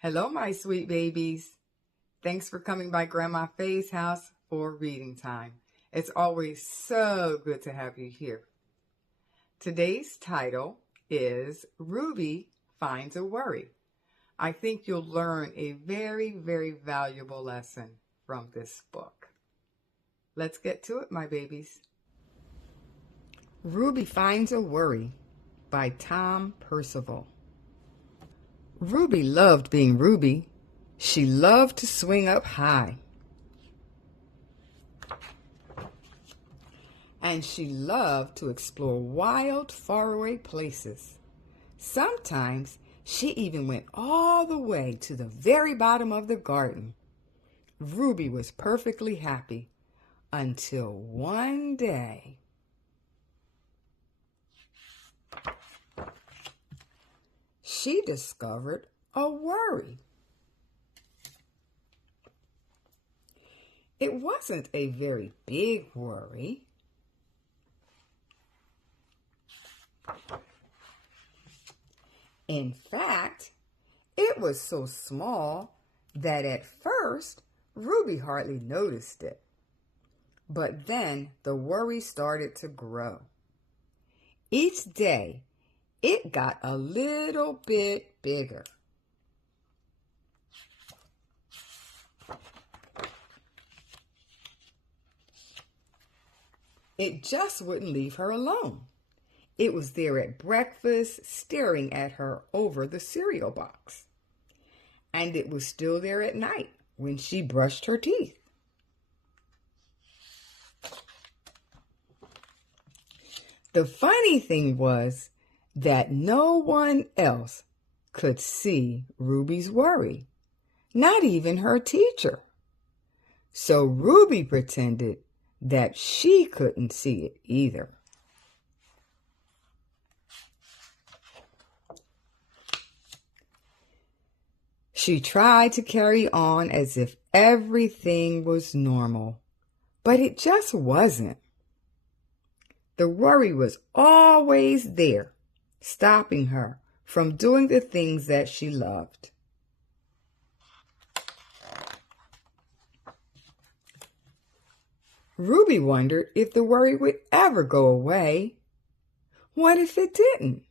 Hello, my sweet babies. Thanks for coming by Grandma Faye's house for reading time. It's always so good to have you here. Today's title is Ruby Finds a Worry. I think you'll learn a very, very valuable lesson from this book. Let's get to it, my babies. Ruby Finds a Worry by Tom Percival. Ruby loved being Ruby. She loved to swing up high. And she loved to explore wild, faraway places. Sometimes she even went all the way to the very bottom of the garden. Ruby was perfectly happy until one day. She discovered a worry. It wasn't a very big worry. In fact, it was so small that at first Ruby hardly noticed it. But then the worry started to grow. Each day, it got a little bit bigger. It just wouldn't leave her alone. It was there at breakfast, staring at her over the cereal box. And it was still there at night when she brushed her teeth. The funny thing was that no one else could see Ruby's worry, not even her teacher. So Ruby pretended that she couldn't see it either. She tried to carry on as if everything was normal, but it just wasn't. The worry was always there, stopping her from doing the things that she loved. Ruby wondered if the worry would ever go away. What if it didn't?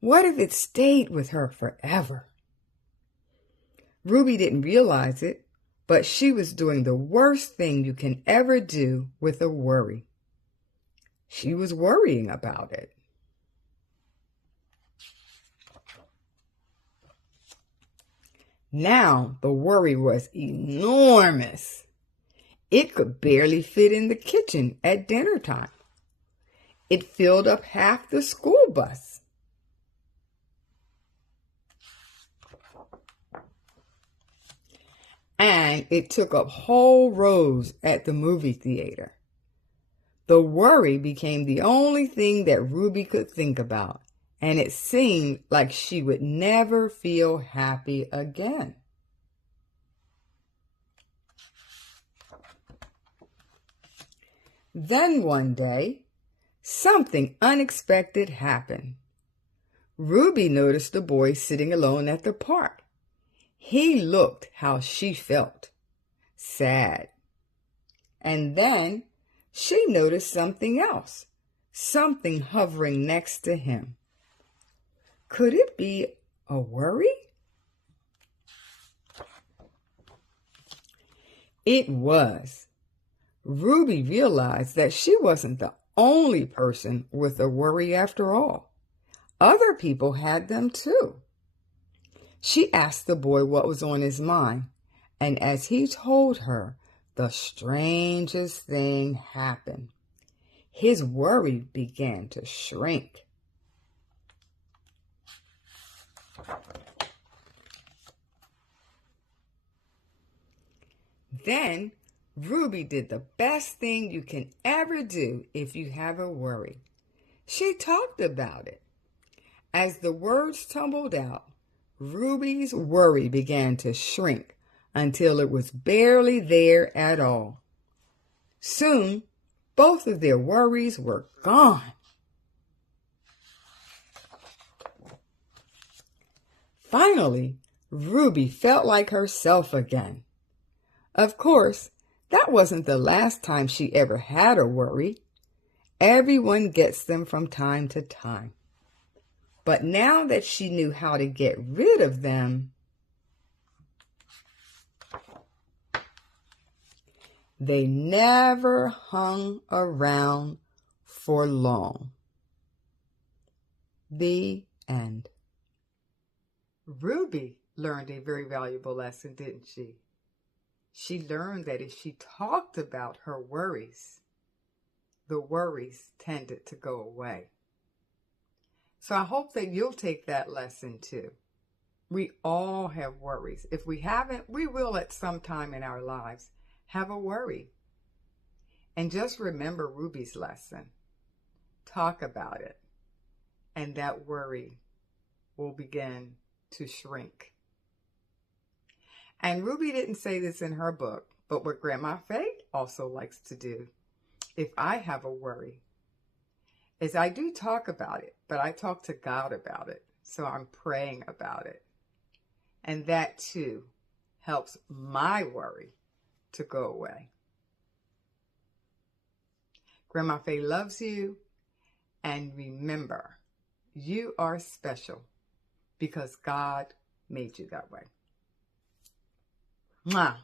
What if it stayed with her forever? Ruby didn't realize it, but she was doing the worst thing you can ever do with a worry. She was worrying about it. Now the worry was enormous. It could barely fit in the kitchen at dinner time. It filled up half the school bus. And it took up whole rows at the movie theater. The worry became the only thing that Ruby could think about, and it seemed like she would never feel happy again. Then one day, something unexpected happened. Ruby noticed the boy sitting alone at the park. He looked how she felt, sad. And then she noticed something else, something hovering next to him. Could it be a worry? It was. Ruby realized that she wasn't the only person with a worry after all. Other people had them too. She asked the boy what was on his mind, and as he told her, the strangest thing happened. His worry began to shrink. Then Ruby did the best thing you can ever do if you have a worry. She talked about it. As the words tumbled out, Ruby's worry began to shrink until it was barely there at all. Soon, both of their worries were gone. Finally, Ruby felt like herself again. Of course, that wasn't the last time she ever had a worry. Everyone gets them from time to time. But now that she knew how to get rid of them, they never hung around for long. The end. Ruby learned a very valuable lesson, didn't she? She learned that if she talked about her worries, the worries tended to go away. So I hope that you'll take that lesson too. We all have worries. If we haven't, we will at some time in our lives have a worry. And just remember Ruby's lesson. Talk about it. And that worry will begin to shrink. And Ruby didn't say this in her book, but what Grandma Faye also likes to do, if I have a worry, is I do talk about it, but I talk to God about it. So I'm praying about it. And that too helps my worry to go away. Grandma Faye loves you. And remember, you are special because God made you that way. Mwah.